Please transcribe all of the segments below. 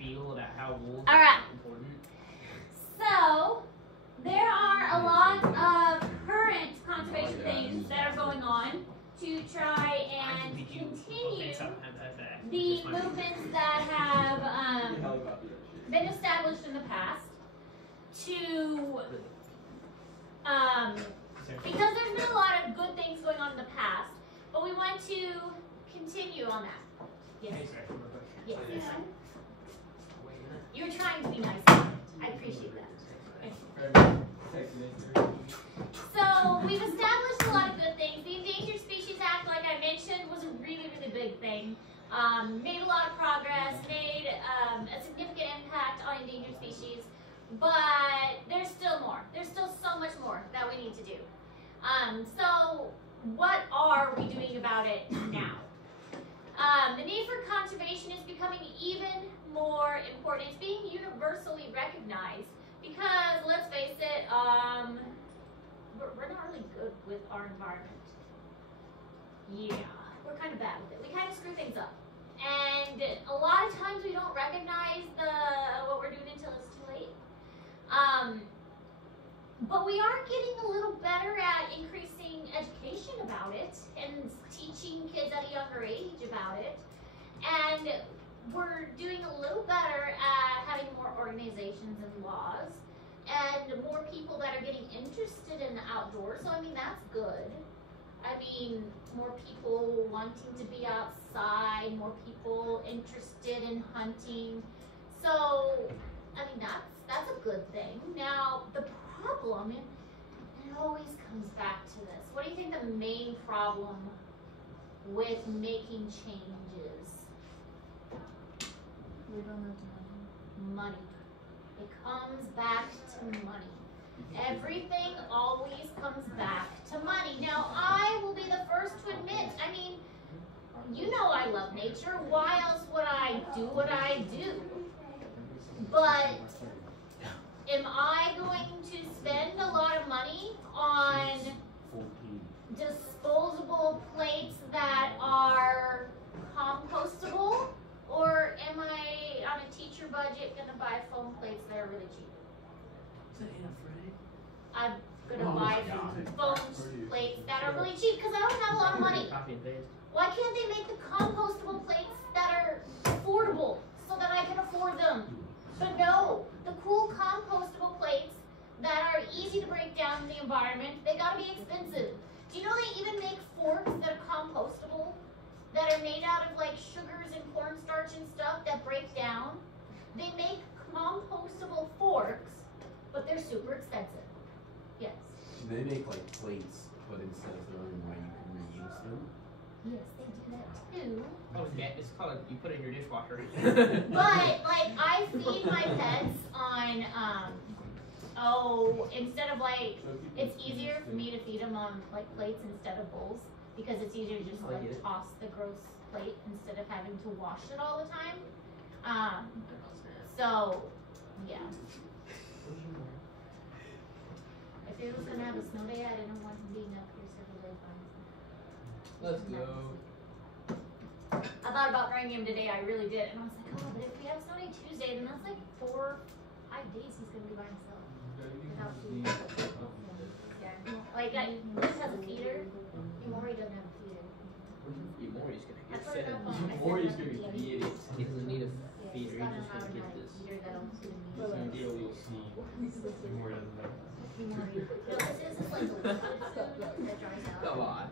spiel about how wolves All right. are important? So, there are a lot of current conservation things that are going on to try and continue the movements that have been established in the past to, because there's been a lot of good things going on in the past, but we want to continue on that. Yes. Yes. You were trying to be nice. I appreciate that. So we've established a lot of good things. The Endangered Species Act, like I mentioned, was a really, really big thing. Made a lot of progress, made a significant impact on endangered species, but there's still more. There's still so much more that we need to do. So what are we doing about it now? The need for conservation is becoming even more important. It's being universally recognized because, let's face it, we're not really good with our environment. Yeah, we're kind of bad with it. We kind of screw things up. And a lot of times we don't recognize what we're doing until it's too late. But we are getting a little better at increasing education about it and teaching kids at a younger age about it. And we're doing a little better at having more organizations and laws and more people that are getting interested in the outdoors. So, I mean, that's good. I mean, more people wanting to be outside, more people interested in hunting. So, I mean, that's a good thing. Now, the problem, and it always comes back to this. What do you think the main problem with making changes? We don't have money. It comes back to money. Everything always comes back to money. Now, I will be the first to admit, I mean, you know I love nature. Why else would I do what I do? But am I going to spend a lot of money on disposable plates that are compostable? Or am I, on a teacher budget, going to buy foam plates that are really cheap? I'm going to buy foam plates that are really cheap because I don't have a lot of money. Why can't they make the compostable plates that are affordable so that I can afford them? But no, the cool compostable plates that are easy to break down in the environment, they got to be expensive. Do you know they even make forks that are compostable? That are made out of like sugars and cornstarch and stuff that break down. They make compostable forks, but they're super expensive. Yes. Do they make like plates, but instead of throwing them away, you can reuse them? Yes, they do that too. Oh, yeah, it's called, you put it in your dishwasher. But like I feed my pets on, instead of like, it's easier for me to feed them on like plates instead of bowls. Because it's easier to just like toss the gross plate instead of having to wash it all the time. So, yeah. If it was gonna have a snow day, I didn't want him being up here several days by himself. Let's go. I thought about bringing him today, I really did. And I was like, oh, but if we have snow day Tuesday, then that's like 4 or 5 days he's gonna be by himself. Without food. Yeah. Like, Liz has a feeder. Maury doesn't have a feeder. Maury's gonna I get put it fed. up on. Maury's gonna be He doesn't need a feeder, Yeah, he's just gonna get this. Deal we'll see. More doesn't know. No, this is like a liquid food that dries out. Come on.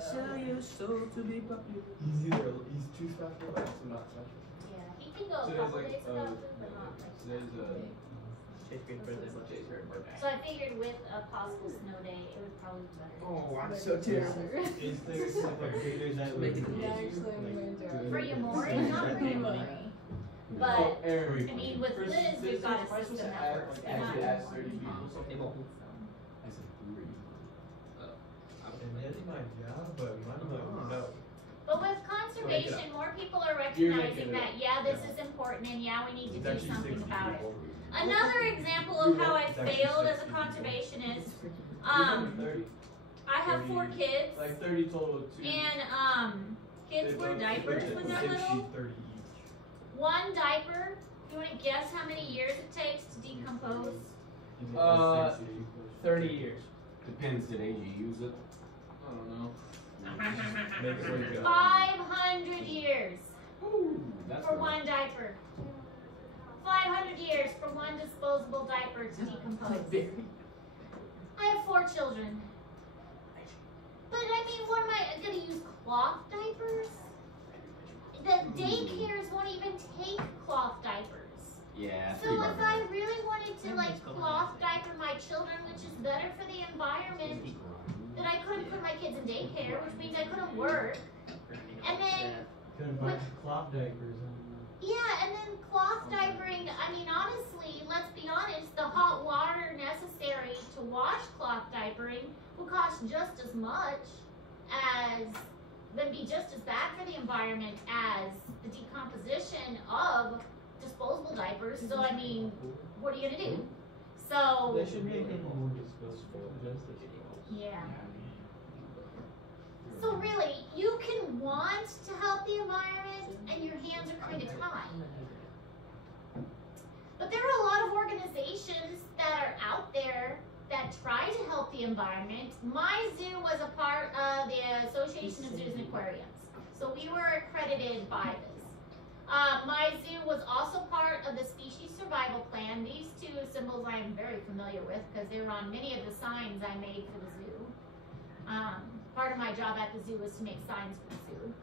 Sell your soul to be popular. He's too special, but also not special. Yeah, he can go a So couple there's like, days without food, but not like. so there's a. Chase grade president, Chase grade birthday. So I figured with a possible snow day, it would probably be better. Oh, I'm so terrible. Is there stuff like there's that Make it Yeah, actually, I'm going to. For Yamori, not for Yamori. But, I mean, with Liz, we've got a system that works. Like, actually ask 30 people. They won't. I said 3. It's my job, but mine no. But with conservation, more people are recognizing that, yeah, this is important and yeah, we need to do something about it. Another example of how I failed as a conservationist, I have 4 kids, Like 30 total. and kids wear diapers when they're little. 30 each. One one diaper, you want to guess how many years it takes to decompose? 30 years. Depends the age you use it. I don't know. Make it wake up. 500 years Ooh, that's for rough. one diaper. 500 years for one disposable diaper to decompose. I have 4 children. But I mean, what am I going to use? Cloth diapers? The daycares won't even take cloth diapers. Yeah. So if I really wanted to like cloth diaper my children, which is better for the environment, then I couldn't put my kids in daycare, which means I couldn't work. And then, Got a bunch of cloth diapers on. yeah, and then cloth diapering, I mean, honestly, let's be honest, the hot water necessary to wash cloth diapering will cost just as much as, then be just as bad for the environment as the decomposition of disposable diapers. So, I mean, what are you going to do? So, They should make them more disposable, just as yeah. So really, you can want to help the environment and your hands are kind of tied. But there are a lot of organizations that are out there that try to help the environment. My zoo was a part of the Association of Zoos and Aquariums. So we were accredited by this. My zoo was also part of the Species Survival Plan. These 2 symbols I am very familiar with because they were on many of the signs I made for the zoo. Part of my job at the zoo was to make signs for the zoo.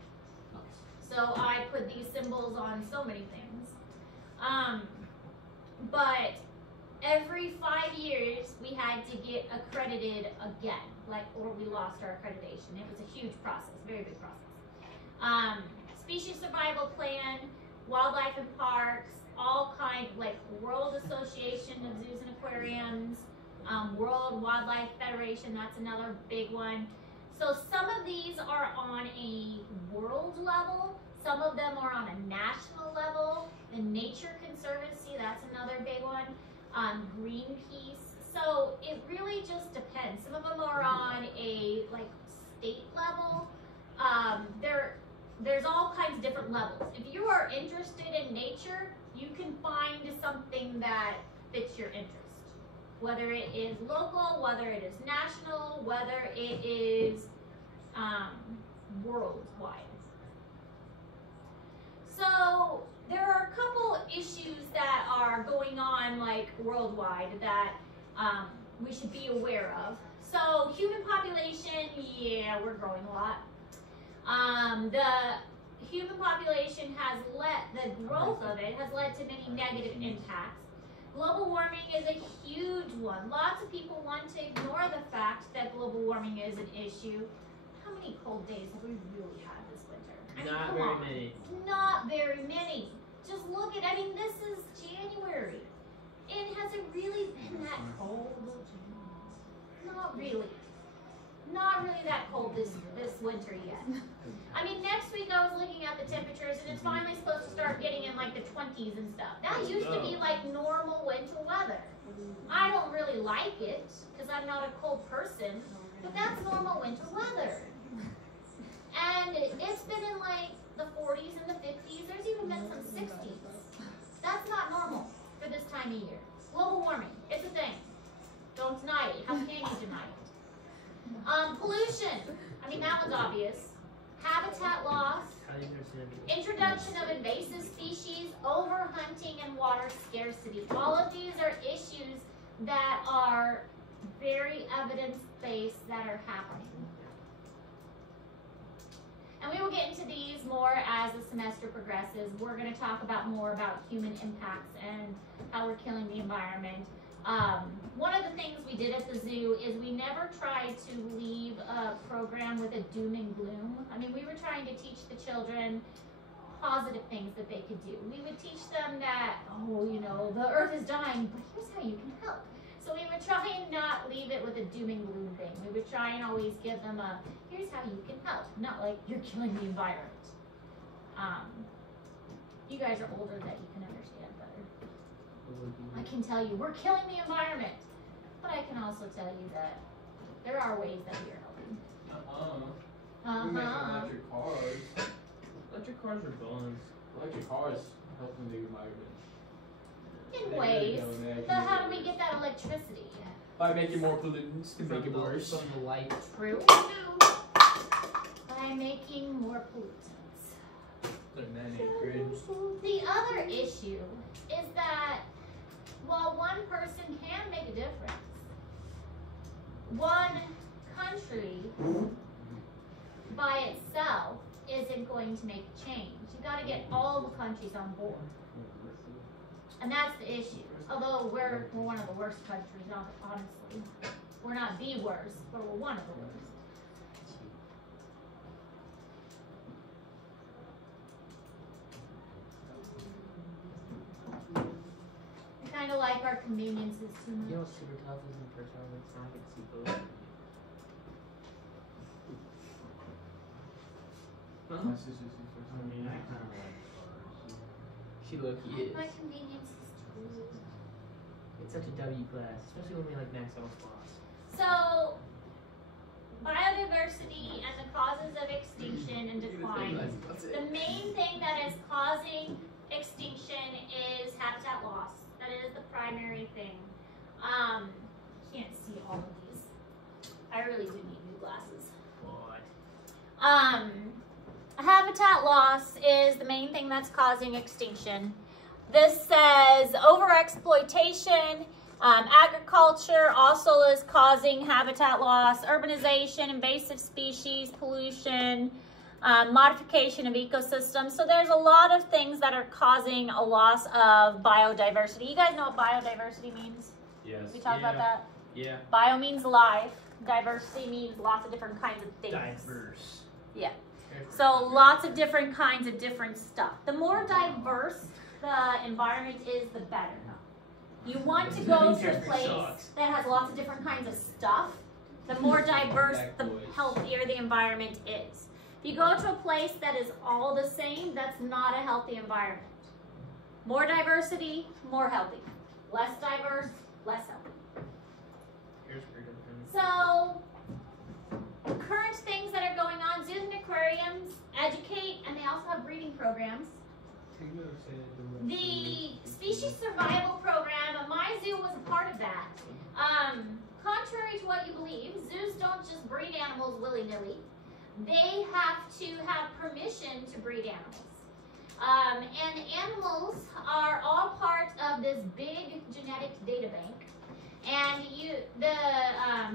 So I put these symbols on so many things. But every 5 years we had to get accredited again, or we lost our accreditation. It was a huge process, very big process. Species Survival Plan, Wildlife and Parks, all kind, like World Association of Zoos and Aquariums, World Wildlife Federation, that's another big one. So some of these are on a world level, some of them are on a national level. The Nature Conservancy, that's another big one. Greenpeace. So it really just depends. Some of them are on a state level. There's all kinds of different levels. If you are interested in nature, you can find something that fits your interest. Whether it is local, whether it is national, whether it is worldwide. So there are a couple issues that are going on worldwide that we should be aware of. So human population, yeah, we're growing a lot. The human population has the growth of it has led to many negative impacts. Global warming is a huge one. Lots of people want to ignore the fact that global warming is an issue. How many cold days have we really had this winter? I mean, Not come very on. many. Not very many. Just look at, this is January. And has it really been that cold? Not really. Not really that cold this winter yet. Next week I was looking at the temperatures and it's finally supposed to start getting in the 20s and stuff. That used to be normal winter weather. I don't really like it because I'm not a cold person, but that's normal winter weather. And it's been in the 40s and the 50s. There's even been some 60s. That's not normal for this time of year. Global warming, it's a thing. Don't deny it. How can you deny it? Pollution. That one's obvious. Habitat loss. Introduction of invasive species, overhunting, and water scarcity. All of these are issues that are very evidence-based that are happening. And we will get into these more as the semester progresses. We're going to talk more about human impacts and how we're killing the environment. One of the things we did at the zoo is we never tried to leave a program with a doom and gloom. We were trying to teach the children positive things that they could do. We would teach them that, the earth is dying, but here's how you can help. So we would try and not leave it with a doom and gloom thing. We would try and always give them here's how you can help, not you're killing the environment. You guys are older that you can understand better. I can tell you, we're killing the environment. But I can also tell you that there are ways that we are helping. We make electric cars. Electric cars are bonus. Electric cars helping the environment. In There ways. you go, they So how do actually we get that electricity? By making more pollutants to From make it the- worse. From the light. True. By making more pollutants. Like man ain't cringe. The other issue is that while one person can make a difference, one country by itself isn't going to make a change. You got to get all the countries on board, and that's the issue. Although we're one of the worst countries, honestly. We're not the worst, but we're one of the worst. I kind of like our conveniences too You know much. what's super tough is in first round when it's not getting see both. Huh? I mean, I kind of like cars. She low-key is. My conveniences too. It's such a W class, especially when we like max out spots. So, biodiversity and the causes of extinction and decline. The main thing that is causing extinction is habitat loss. That is the primary thing. Can't see all of these. I really do need new glasses. What? Habitat loss is the main thing that's causing extinction. This says overexploitation, agriculture also is causing habitat loss, urbanization, invasive species, pollution, modification of ecosystems. So there's a lot of things that are causing a loss of biodiversity. You guys know what biodiversity means? Yes. We talked about that? Yeah. Bio means life. Diversity means lots of different kinds of things. Diverse. Yeah. So lots of different kinds of different stuff. The more diverse the environment is, the better. You want to go to a place that has lots of different kinds of stuff. The more diverse, the healthier the environment is. If you go to a place that is all the same, that's not a healthy environment. More diversity, more healthy. Less diverse, less healthy. Here's freedom. So, current things that are going on, zoos and aquariums educate, and they also have breeding programs. The species survival program, my zoo was a part of that. Contrary to what you believe, zoos don't just breed animals willy-nilly. They have to have permission to breed animals. And animals are all part of this big genetic data bank. And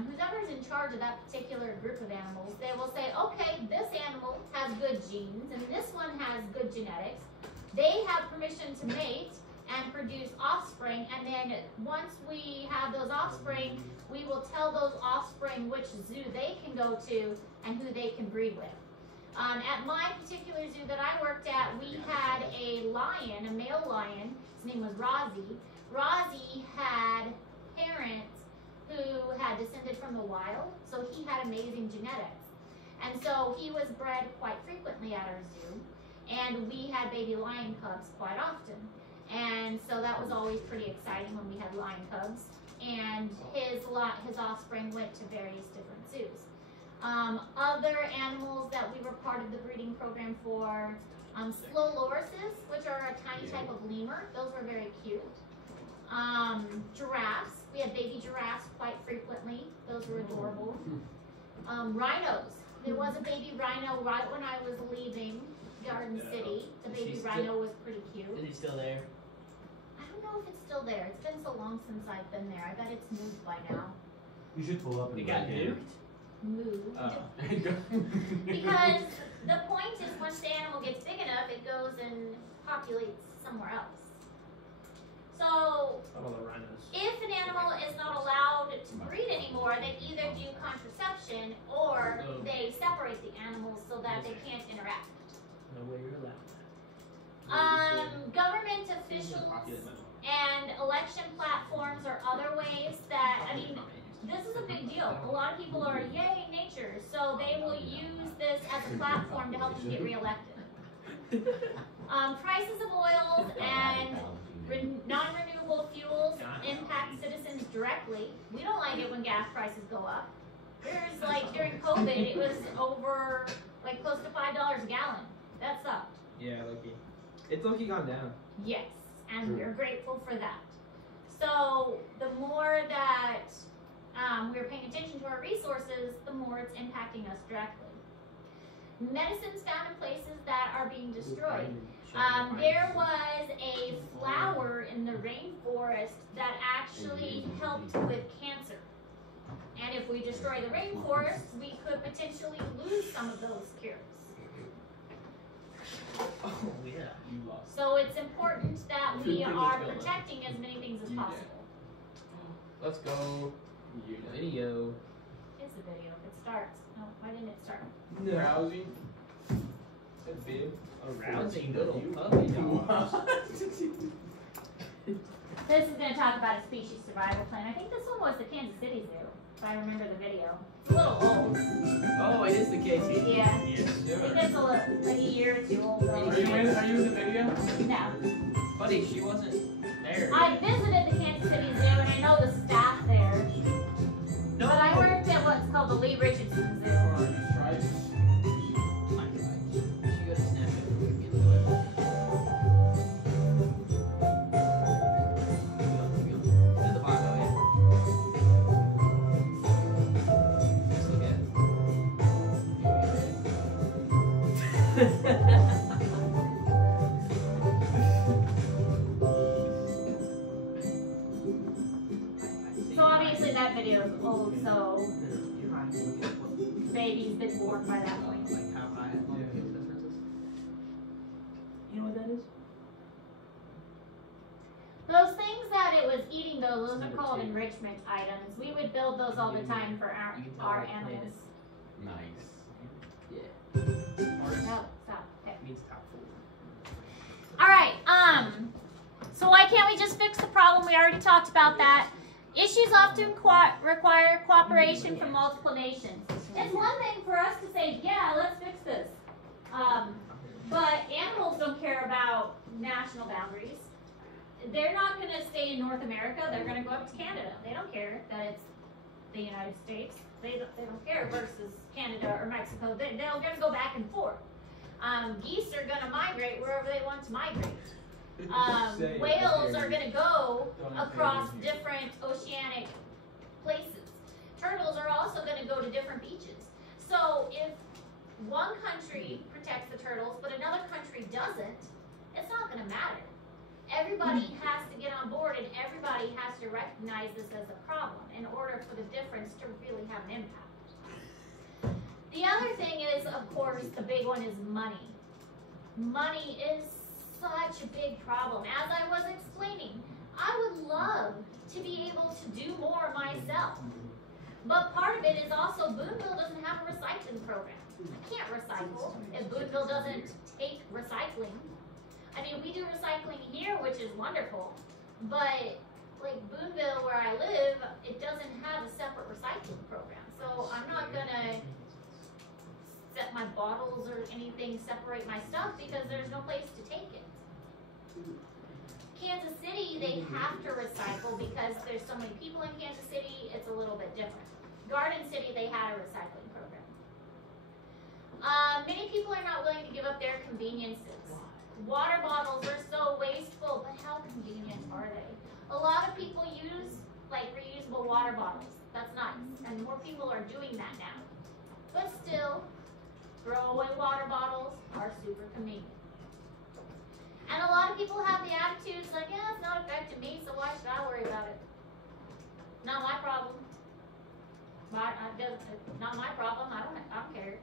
whoever's in charge of that particular group of animals, they will say, okay, this animal has good genes and this one has good genetics. They have permission to mate and produce offspring, and then once we have those offspring, we will tell those offspring which zoo they can go to and who they can breed with. At my particular zoo that I worked at, we had a lion, a male lion. His name was Rozzy. Rozzy had parents who had descended from the wild, so he had amazing genetics. And so he was bred quite frequently at our zoo, and we had baby lion cubs quite often. And so that was always pretty exciting when we had lion cubs. And his offspring went to various different zoos. Other animals that we were part of the breeding program for, slow lorises, which are a tiny type of lemur. Those were very cute. Giraffes. We had baby giraffes quite frequently. Those were adorable. Rhinos. There was a baby rhino right when I was leaving Garden City. The baby rhino was pretty cute. Is he still there? I don't know if it's still there. It's been so long since I've been there. I bet it's moved by now. You should pull up and It got write in. nuked? Moved. Oh. Because the point is, once the animal gets big enough, it goes and populates somewhere else. So, All the rhinos. if an animal is not allowed to breed anymore, they either do contraception or they separate the animals so that they can't interact. No way you're allowed Government officials and election platforms are other ways that, I mean, this is a big deal. A lot of people are, yay, nature. So they will use this as a platform to help them get reelected. Prices of oils and non-renewable fuels impact citizens directly. We don't like it when gas prices go up. There's like, during COVID, it was over, like, close to $5 a gallon. That sucked. Yeah, Loki. It's Loki gone down. Yes, and we're grateful for that. So the more that we're paying attention to our resources, the more it's impacting us directly. Medicines found in places that are being destroyed. There was a flower in the rainforest that actually helped with cancer. And if we destroy the rainforest, we could potentially lose some of those cures. Oh yeah. You lost. So it's important that we are protecting as many things as You possible. Let's go. You Video. It's a video. It starts. No, why didn't it start? Rousing. That bib. Arousing little puppy dog. This is going to talk about a species survival plan. I think this one was the Kansas City Zoo, if I remember the video. It's a little old. Oh, it is the case. Yeah. Yes, I think sir. it's like a year or two old. Are you in the video? No. Buddy, she wasn't there. I visited the Kansas City Zoo and I know the staff there. No. But I worked at what's called the Lee Richardson Zoo. Or are you stripes? My God. She got a Snapchat with me in the way. To the bottom, yeah. Just look at it. So obviously that video is old, so baby's been born by that point. Like how high up on the kids, that's what it is. You know what that is? Those things that it was eating, those are Number called 2. enrichment items. We would build those all the time for You can tell our what plant animals. Nice. Yeah. No, stop. Okay. It means top 4. All right. So why can't we just fix the problem? We already talked about that. Issues often require cooperation from multiple nations. It's one thing for us to say, yeah, let's fix this. But animals don't care about national boundaries. They're not going to stay in North America. They're going to go up to Canada. They don't care that it's the United States. They don't care versus Canada or Mexico. They're going to go back and forth. Geese are going to migrate wherever they want to migrate. Whales are going to go across different oceanic places. Turtles are also going to go to different beaches. So if one country protects the turtles, but another country doesn't, it's not going to matter. Everybody has to get on board and everybody has to recognize this as a problem in order for the difference to really have an impact. The other thing is, of course, the big one is money. Money is such a big problem. As I was explaining, I would love to be able to do more myself. But part of it is also Boonville doesn't have a recycling program. I can't recycle if Boonville doesn't take recycling. I mean, we do recycling here, which is wonderful, but like Boonville, where I live, it doesn't have a separate recycling program. So I'm not gonna set my bottles or anything, separate my stuff because there's no place to take it. Kansas City, they have to recycle because there's so many people in Kansas City, it's a little bit different. Garden City, they had a recycling program. Many people are not willing to give up their conveniences. Water bottles are so wasteful, but how convenient are they? A lot of people use like reusable water bottles. That's nice, and more people are doing that now. But still, throwaway water bottles are super convenient. And a lot of people have the attitudes like, yeah, it's not affecting me, so why should I worry about it? Not my problem. Not my problem. I don't care.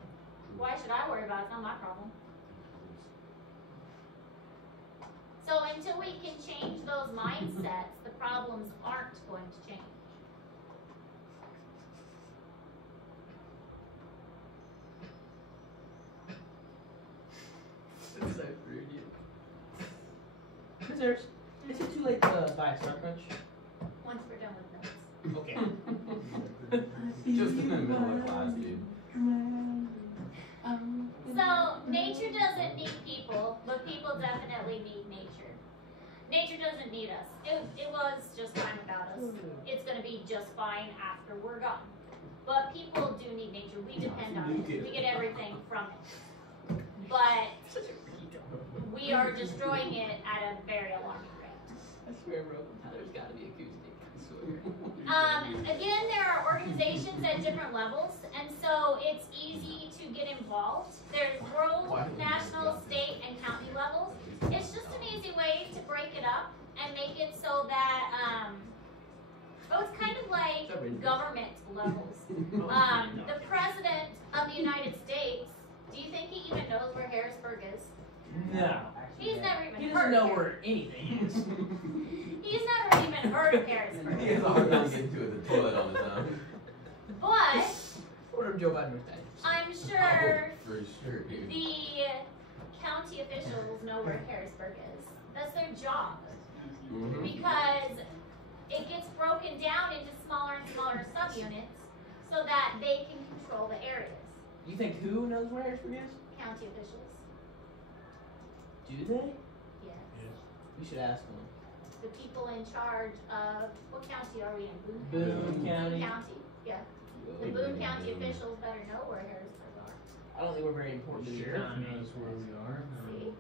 Why should I worry about it? It's not my problem. So until we can change those mindsets, the problems aren't going to change. That's so rude. Is it too late to buy a Star Crunch? Once we're done with this. Okay. Just in the middle of class, dude. So nature doesn't need people, but people definitely need nature. Nature doesn't need us. It was just fine without us. It's going to be just fine after we're gone. But people do need nature. We depend on it. We get everything from it. But we are destroying it at a very alarming rate. I swear, bro, there's got to be acoustic. I swear. Again, there are organizations at different levels, and so it's easy to get involved. There's world, national, state, and county levels. It's just an easy way to break it up and make it so that, it's kind of like government levels. The president of the United States, do you think he even knows where Harrisburg is? No. He's never even He heard doesn't know of where anything is. He's never even heard of He Harrisburg. has a hard time getting to the toilet on his own. But Order Joe Biden birthday. I'm sure Oh, for sure, dude. the county officials know where Harrisburg is. That's their job. Mhm. Because it gets broken down into smaller and smaller subunits so that they can control the areas. You think who knows where Harrisburg is? County officials. Do they? Yes. We should ask them. The people in charge of, what county are we in? Boone County. Yeah. The Boone County officials better know where Harrisburg are. I don't think we're very important to the Sheriff economy. knows where we are. See?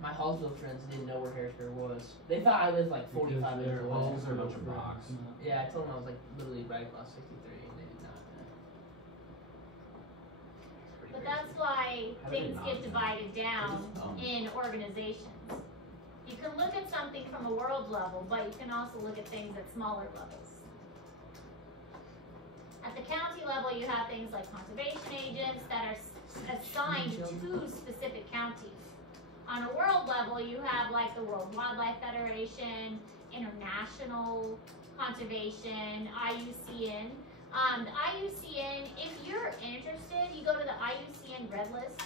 My Hallsville friends didn't know where Harrisburg was. They thought I lived like 45 Because minutes their away. walls are a bunch of Harrisburg. rocks. Yeah, I told them I was like literally right across 63, and they did not know. It's pretty But crazy. that's why How do they things not get know? divided down Just, in organizations. You can look at something from a world level, but you can also look at things at smaller levels. At the county level, you have things like conservation agents that are assigned to specific counties. On a world level, you have like the World Wildlife Federation, International Conservation, IUCN. The IUCN, if you're interested, you go to the IUCN Red List.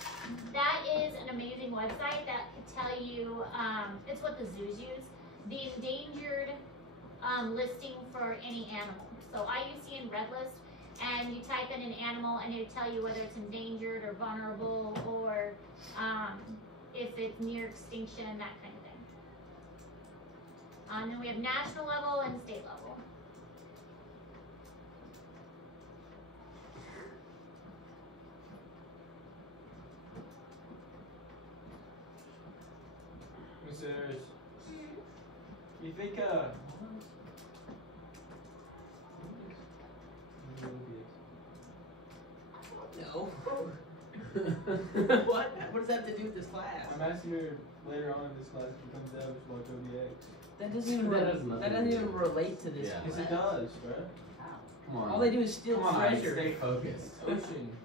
That is an amazing website that could tell you, it's what the zoos use, the endangered listing for any animal. So IUCN Red List, and you type in an animal and it'll tell you whether it's endangered or vulnerable or if it's near extinction, that kind of thing. And then we have national level and state level. Mrs. You think, No. What? What does that have to do with this class? I'm asking her later on in this class if she comes out to watch ODX. That doesn't even That has nothing that to doesn't do even with it. relate to this Yeah. Yes, class. it does, bro. Come on. All they do is steal Come on, treasure. stay focused. Ocean.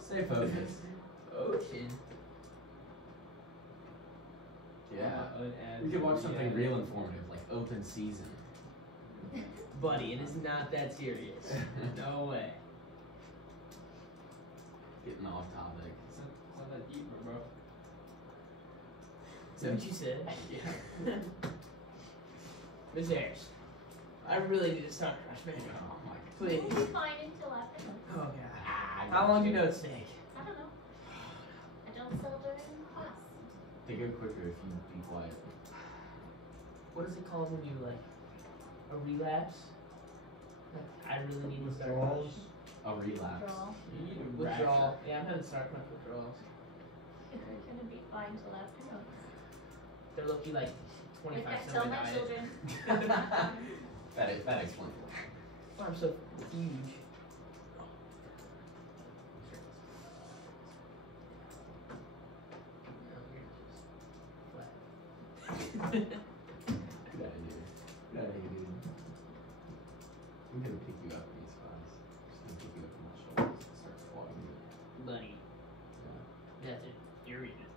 Stay focused. Ocean. Yeah. Unadded. We could watch something Yeah. real informative, like Open Season. Buddy, it is not that serious. No way. Getting off topic. It's not that deep, bro. Is that what you said? Yeah. Miss Ayers, I really need to start crush Oh manual. my Please. We'll be fine until afternoon. Oh god. God. How long do notes take? I don't know. I don't sell during class. They go quicker if you be quiet. What is it called when you like a relapse? Like, I really need to start Withdrawals. A relapse. Draw. You need to withdrawal. Yeah, I'm having star crush withdrawals. We're gonna be fine till afternoon. They're looking like Like 25 I cents tell my my diet. children. That explains it. Why I'm so huge. Good idea. Good idea, dude. I'm gonna pick you up in these spots. Just gonna pick you up on my shoulders and start flogging you. Buddy, Yeah. that's infuriating.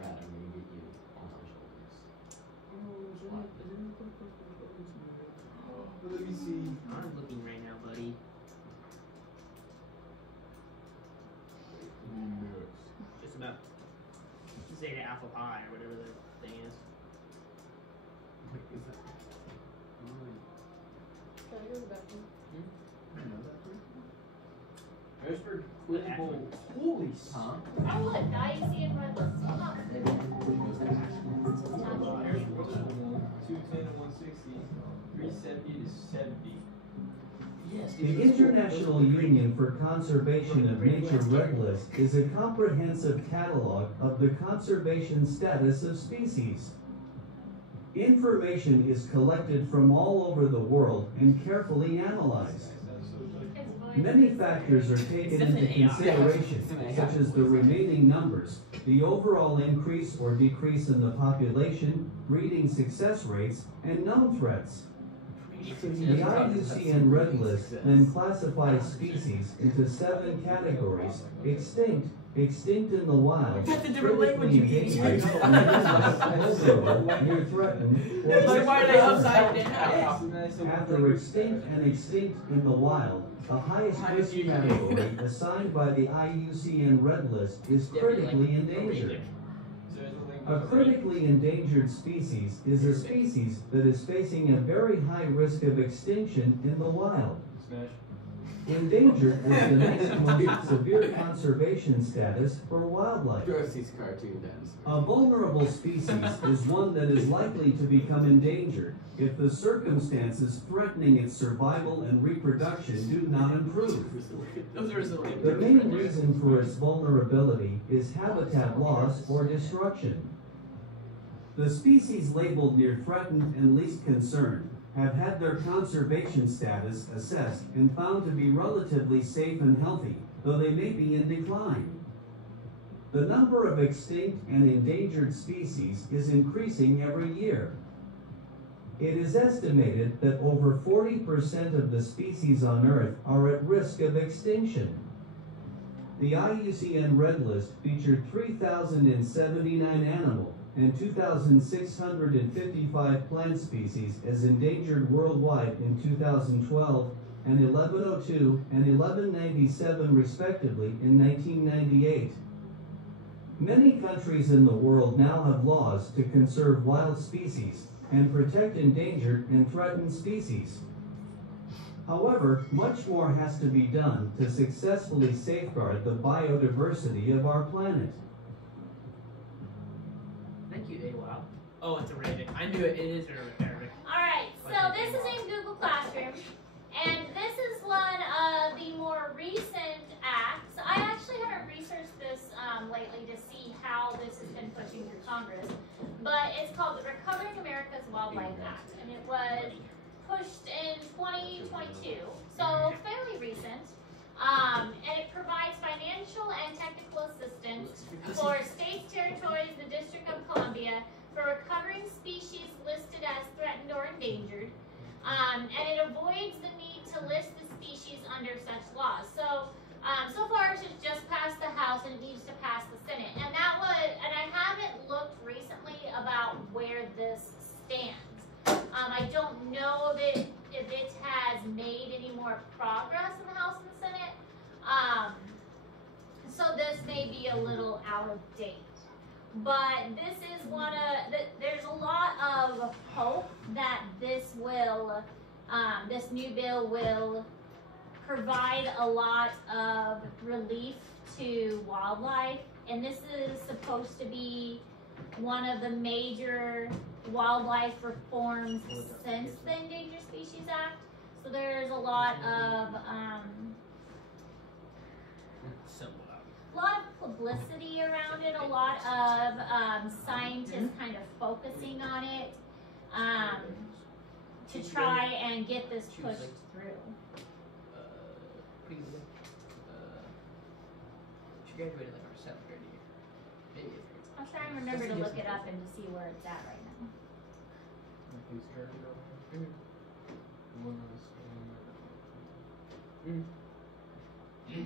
Rat, I'm gonna get you on my shoulders. Let me see. I'm looking right now, buddy. Just about. Zeta Alpha Pi or whatever the thing is. What is that? Can I go to the bathroom? I know that word. Harrisburg Quiz Bowl. Ashland. Holy Huh? Oh look, the IUCN Red List. Oh, Goes to Ashland. Harrisburg Quiz Bowl. 210 to 160. 370 to 70. Yes, dude. The International Union for Conservation of Nature Red List is a comprehensive catalog of the conservation status of species. Information is collected from all over the world and carefully analyzed. Many factors are taken into consideration, such as the remaining numbers, the overall increase or decrease in the population, breeding success rates, and known threats. The IUCN Red List then classifies species into 7 categories: extinct, extinct in the wild, critically endangered, vulnerable, near threatened, or Like, why are they threatened. upside down? After extinct and extinct in the wild, the highest risk category assigned by the IUCN Red List is critically endangered. A critically endangered species is a species that is facing a very high risk of extinction in the wild. Smash. Endangered is the next most severe conservation status for wildlife. Dorsey's cartoon dance. A vulnerable species is one that is likely to become endangered if the circumstances threatening its survival and reproduction do not improve. Those are so The main reason for its vulnerability is habitat loss or destruction. The species labeled near threatened and least concern have had their conservation status assessed and found to be relatively safe and healthy, though they may be in decline. The number of extinct and endangered species is increasing every year. It is estimated that over 40% of the species on Earth are at risk of extinction. The IUCN Red List featured 3,079 animal and 2,655 plant species as endangered worldwide in 2012 and 1102 and 1197 respectively in 1998. Many countries in the world now have laws to conserve wild species and protect endangered and threatened species. However, much more has to be done to successfully safeguard the biodiversity of our planet. Thank you, AWOW. Oh, it's Arabic. I knew it. It is Arabic. Alright, so this is in Google Classroom, and this is one of the more recent acts. I actually haven't researched this lately to see how this has been pushing through Congress, but it's called the Recovering America's Wildlife Act, and it was pushed in 2022, so fairly recent. And it provides financial and technical assistance for states, territories, the District of Columbia for recovering species listed as threatened or endangered. And it avoids the need to list the species under such laws. So, so far it's just passed the House and it needs to pass the Senate. And I haven't looked recently about where this stands. I don't know that if it has made any more progress in the House and the Senate. So this may be a little out of date. But this is there's a lot of hope that this new bill will provide a lot of relief to wildlife. And this is supposed to be one of the major wildlife reforms since the Endangered Species Act. So there's a lot of publicity around it, a lot of scientists kind of focusing on it to try and get this pushed through. She graduated like our 7th grade year. Maybe 8th grade. I'll try and remember to look it up and to see where it's at right now. Okay. Yeah.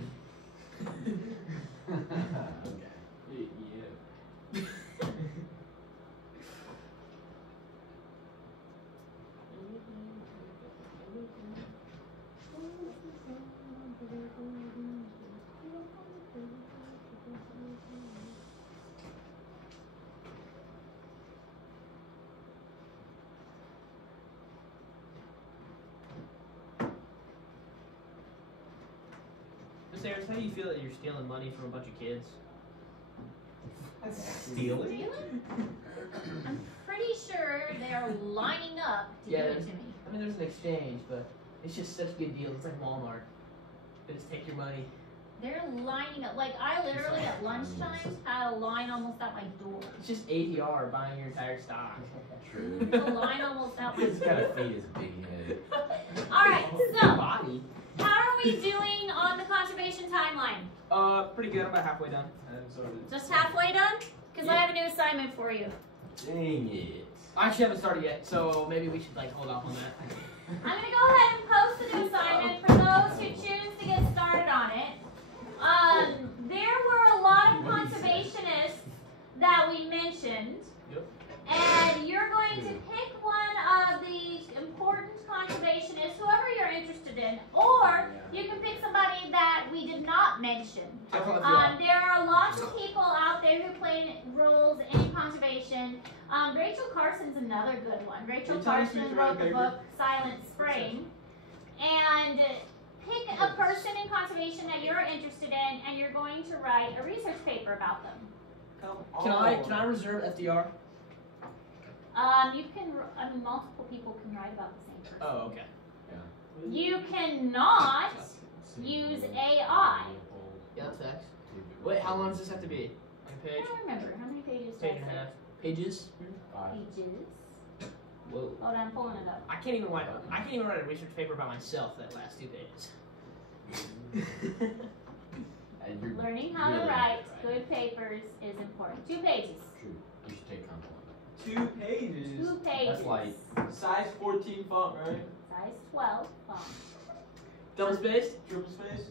Miss Harris, how do you feel that you're stealing money from a bunch of kids? Stealing? Stealing? I'm pretty sure they're lining up to Yeah, give it to me. I mean, there's an exchange, but It's just such a good deal. It's like Walmart. They just take your money. They're lining up. Like, I literally at lunchtime had a line almost out my door. It's just APR buying your entire stock. True. There's a line almost out my He's got a door. fate his big head. Alright, Your so, body. how are we doing on the conservation timeline? Pretty good. I'm about halfway done. And so did. Just halfway done? Because I have a new assignment for you. Dang it. I actually haven't started yet, so maybe we should like hold off on that. I'm going to go ahead and post the new assignment for those who choose to get started on it. There were a lot of conservationists that we mentioned. Yep. And you're going to pick one of the important conservationists, whoever you're interested in, or you can pick somebody that we did not mention. I call it the There are lots of people out there who play roles in conservation. Rachel Carson's another good one. Rachel Can you tell me Carson who's wrote the paper? book Silent Spring. And pick a person in conservation that you're interested in, and you're going to write a research paper about them. Can I reserve FDR? You can, multiple people can write about the same person. Oh, okay. You cannot use AI. Yeah, that's facts. Wait, how long does this have to be? Like a I page? don't remember. How many pages did Page I and a say? half. Pages? Pages. Whoa. Hold on, I'm pulling it up. I can't even write a research paper about myself that lasts 2 pages. And you're Learning how to really write right. good papers is important. 2 pages. True. You should take content. 2 pages. 2 pages. That's like Size 14 font, right? Size 12 font. Double spaced? Triple space.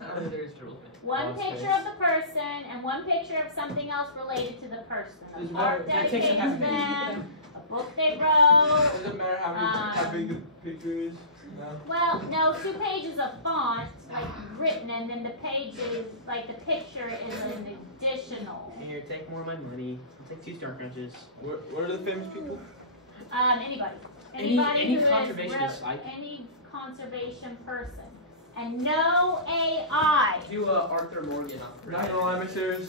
I don't think there is triple space. One Long picture space. of the person and one picture of something else related to the person. A Doesn't park matter. That takes dedicated half to a page. them, a book they wrote. Doesn't matter how big the picture is. No. Well, no, 2 pages of font, like written, and then the pages, like the picture is an additional. Here, take more of my money. I'll take 2 Star Crunches. What are the famous people? Anybody. Any Anybody who is conservationist, like- any conservation person. And no AI. Do Arthur Morgan. Not gonna lie, Miss Harris.